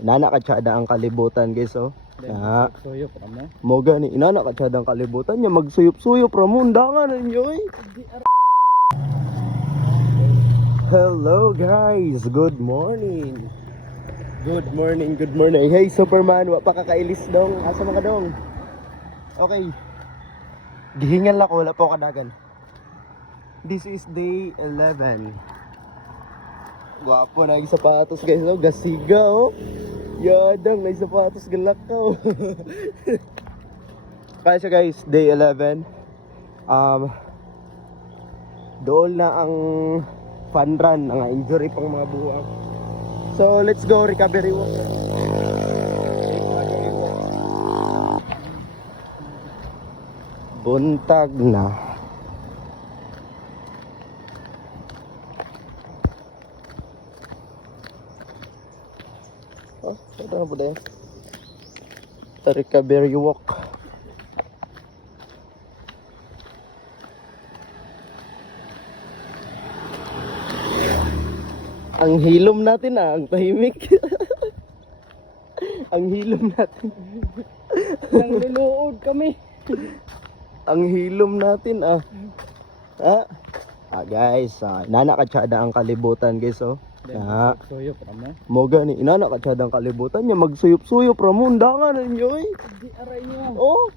Inana ka tsada ang kalibutan guys oh. Suyop ra mo. Mo gani inana ka tsada ang kalibutan nya magsuyop-suyop ra mo undangan ninyo eh. Hello guys, good morning. Good morning, good morning. Hey Superman, wa pa kakailis dong. Asa man ka dong? Okay. Gihingan lang ko, wala po kadagan. This is day 11. Gwapo na yung sapatos guys, oh. Gasiga oh. Yadang na yung sapatos galakaw. Kaya siya guys, day 11. Doon na ang fun run, ang injury pang mga buwak. So let's go recovery walk. Buntag na. Oh, ito na po dahil. Recovery walk. Ang hilom natin ang tahimik. Ang hilom natin. Nang linuod kami. Ang hilom natin guys, inana ka tsada ang kalibutan guys oh. Suyop ra mo. Mo gani inana ka tsada ang kalibutan nya magsuyop-suyop ra mo undangan ninyo eh. Di aray niyo. Oh.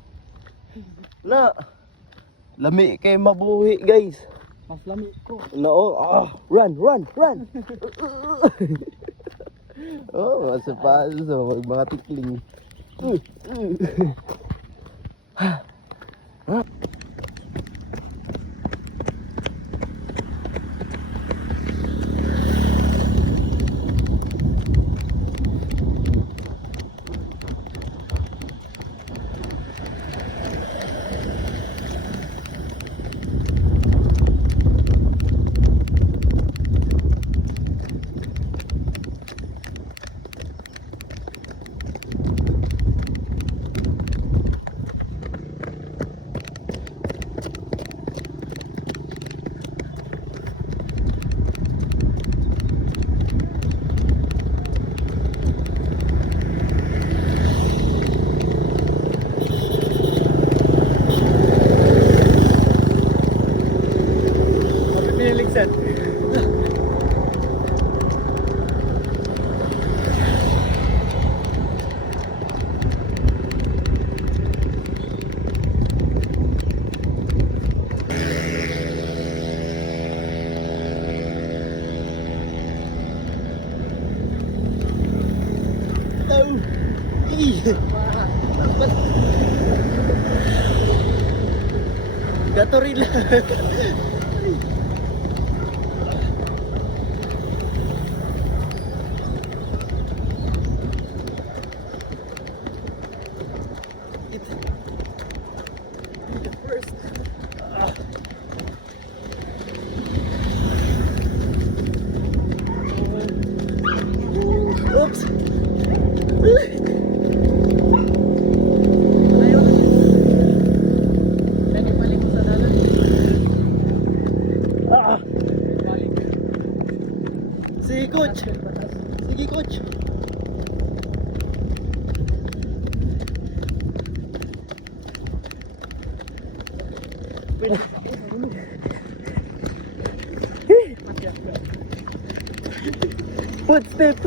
Na. Lami kay mabuhi guys. Mas lami ko. No, run. Oh, masapaso so mga tikling. Set. Gatorila. Oops. Sige coach. Sige coach. Footstep.